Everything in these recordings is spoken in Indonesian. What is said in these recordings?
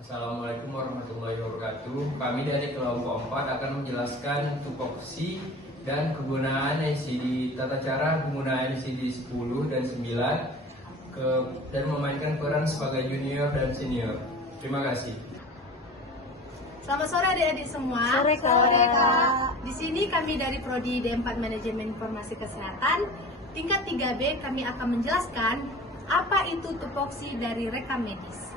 Assalamualaikum warahmatullahi wabarakatuh. Kami dari kelompok 4 akan menjelaskan tupoksi dan kegunaan LCD, tata cara penggunaan LCD 10 dan 9 dan memainkan peran sebagai junior dan senior. Terima kasih. Selamat sore adik-adik semua. Sore, Kak. Sore, Kak. Di sini kami dari Prodi D4 Manajemen Informasi Kesehatan tingkat 3B kami akan menjelaskan apa itu tupoksi dari rekam medis.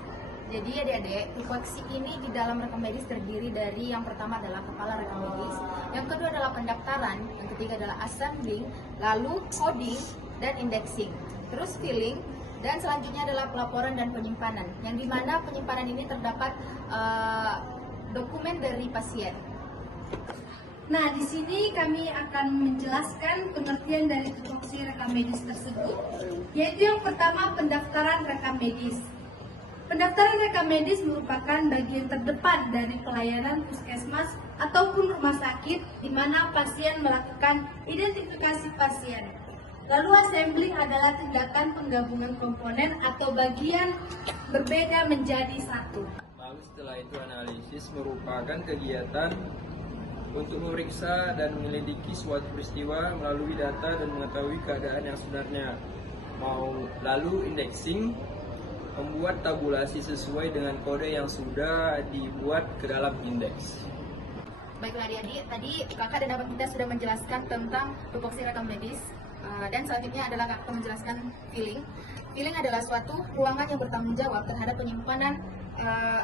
Jadi adik-adik, tupoksi ini di dalam rekam medis terdiri dari yang pertama adalah kepala rekam medis, yang kedua adalah pendaftaran, yang ketiga adalah assembling, lalu coding dan indexing, terus filling, dan selanjutnya adalah pelaporan dan penyimpanan, yang dimana penyimpanan ini terdapat dokumen dari pasien. Nah, di sini kami akan menjelaskan pengertian dari tupoksi rekam medis tersebut, yaitu yang pertama pendaftaran rekam medis. Pendaftaran rekam medis merupakan bagian terdepan dari pelayanan puskesmas ataupun rumah sakit di mana pasien melakukan identifikasi pasien. Lalu assembling adalah tindakan penggabungan komponen atau bagian berbeda menjadi satu. Lalu setelah itu analisis merupakan kegiatan untuk memeriksa dan menyelidiki suatu peristiwa melalui data dan mengetahui keadaan yang sebenarnya. Lalu indexing membuat tabulasi sesuai dengan kode yang sudah dibuat ke dalam indeks. Baiklah adik-adik, tadi kakak dan abang kita sudah menjelaskan tentang tupoksi rekam medis, dan selanjutnya adalah kakak akan menjelaskan filling. Filling adalah suatu ruangan yang bertanggung jawab terhadap penyimpanan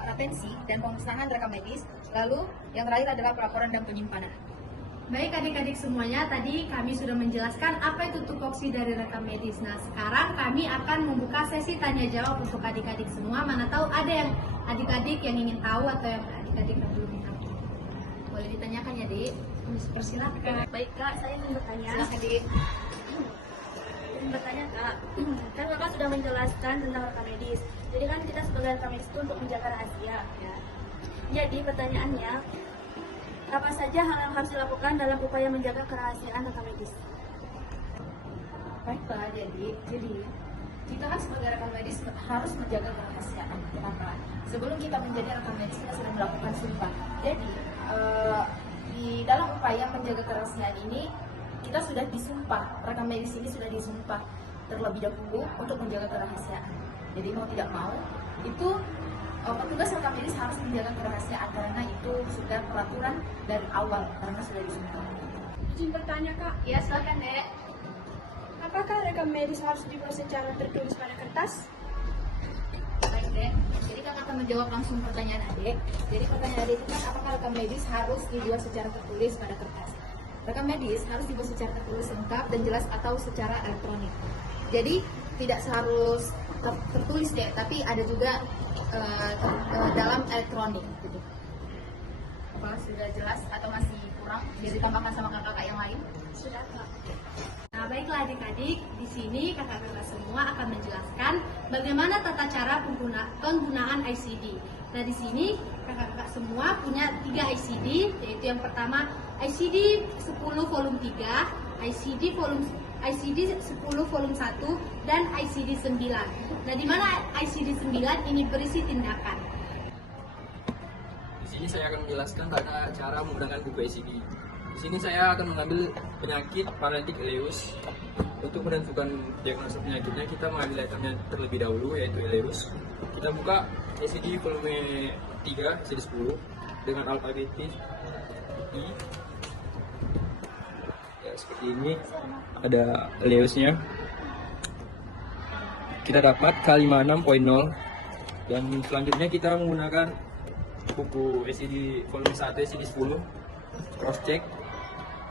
retensi dan pemusnahan rekam medis. Lalu yang terakhir adalah pelaporan dan penyimpanan. Baik adik-adik semuanya, tadi kami sudah menjelaskan apa itu tupoksi dari rekam medis. Nah, sekarang kami akan membuka sesi tanya jawab untuk adik-adik semua. Mana tahu ada yang adik-adik yang ingin tahu atau yang adik-adik yang belum tahu. Boleh ditanyakan ya, Dik? Persilakan. Baik Kak, saya ingin bertanya. Silakan, Dik. Ingin bertanya Kak, kan Kakak sudah menjelaskan tentang rekam medis. Jadi kan kita sebagai rekam medis itu untuk menjaga rahasia, ya. Jadi pertanyaannya, apa saja hal yang harus dilakukan dalam upaya menjaga kerahasiaan rekam medis? Baiklah, jadi kita kan sebagai rekam medis harus menjaga kerahasiaan. Kenapa? Sebelum kita menjadi rekam medis kita sudah melakukan sumpah. Jadi di dalam upaya menjaga kerahasiaan ini kita sudah disumpah, rekam medis ini sudah disumpah terlebih dahulu untuk menjaga kerahasiaan. Jadi mau tidak mau itu petugas rekam medis harus menjaga kerahasiaan karena itu sudah peraturan dari awal karena sudah disumpah. Izin bertanya Kak, Ya silakan Dek. apakah rekam medis harus dibuat secara tertulis pada kertas? Baik Dek, jadi kakak akan menjawab langsung pertanyaan Adek. Jadi pertanyaan Adek itu kan apakah rekam medis harus dibuat secara tertulis pada kertas? Rekam medis harus dibuat secara tertulis lengkap dan jelas atau secara elektronik. Jadi tidak harus tertulis Dek, tapi ada juga dalam elektronik gitu. Apa sudah jelas atau masih kurang? Bisa ditambahkan sama kakak-kakak yang lain? Sudah Kak. Nah, baiklah adik-adik, di sini kakak-kakak semua akan menjelaskan bagaimana tata cara penggunaan ICD. Nah, di sini kakak-kakak semua punya 3 ICD, yaitu yang pertama ICD 10 volume 3, ICD 10 volume 1, dan ICD 9. Nah, di mana ICD 9 ini berisi tindakan. Di sini saya akan menjelaskan tata cara menggunakan buku ICD. Di sini saya akan mengambil penyakit paralytic ileus. Untuk menentukan diagnosa penyakitnya, kita mengambil itemnya terlebih dahulu, yaitu ileus. Kita buka ICD volume 3, ICD 10 dengan alfabetis I. Ya, seperti ini. Ada ileusnya. Kita dapat K56.0 dan selanjutnya kita menggunakan buku ICD volume 1, ICD 10 cross check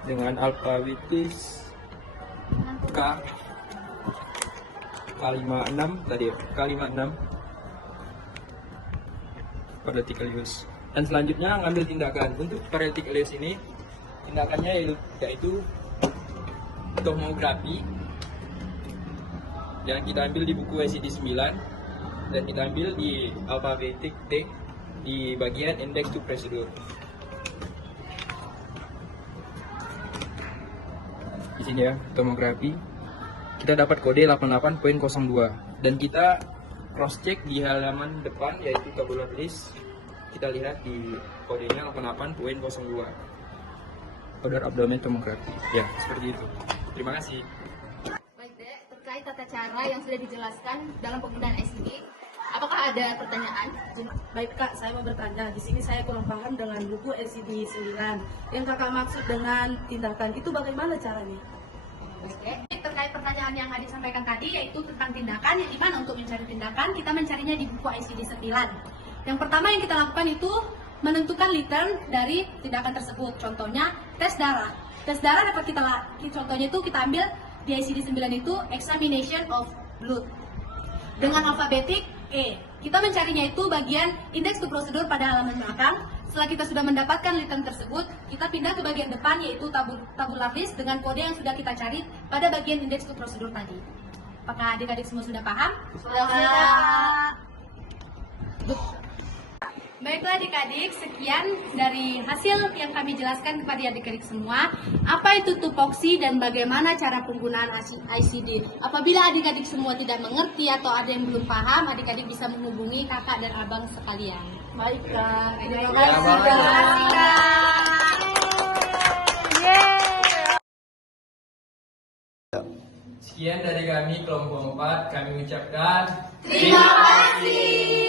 dengan alfabetis K56 tadi ya, K56 paralytic ileus. Dan selanjutnya ngambil tindakan untuk paralytic ileus ini, tindakannya yaitu tomografi yang kita ambil di buku ICD 9 dan kita ambil di alfabetik T di bagian index to procedure. Di sini ya, tomografi. Kita dapat kode 88.02 dan kita cross check di halaman depan yaitu tabular list. Kita lihat di kodenya 88.02. Order abdomen tomografi. Ya, seperti itu. Terima kasih. Baik Dek, terkait tata cara yang sudah dijelaskan dalam penggunaan ICD, apakah ada pertanyaan? Baik Kak, saya mau bertanya. Di sini saya kurang paham dengan buku LCD 9. Yang Kakak maksud dengan tindakan itu bagaimana caranya? Oke. Terkait pertanyaan yang Adik sampaikan tadi yaitu tentang tindakan, yang dimana untuk mencari tindakan kita mencarinya di buku ICD 9. Yang pertama yang kita lakukan itu menentukan liter dari tindakan tersebut. Contohnya tes darah. Tes darah dapat contohnya itu kita ambil di ICD 9 itu examination of blood dengan alfabetik E. Kita mencarinya itu bagian index to prosedur pada halaman belakang. Setelah kita sudah mendapatkan liter tersebut, kita pindah ke bagian depan yaitu tabular list dengan kode yang sudah kita cari pada bagian index to prosedur tadi. Apakah adik-adik semua sudah paham? Sudah. Baiklah adik-adik, sekian dari hasil yang kami jelaskan kepada adik-adik semua. Apa itu tupoksi dan bagaimana cara penggunaan ICD. Apabila adik-adik semua tidak mengerti atau ada yang belum paham, adik-adik bisa menghubungi kakak dan abang sekalian. Baik Kak. Terima Ya, kasih. baik. Terima kasih, Kak. Sekian dari kami kelompok 4, kami ucapkan Terima kasih.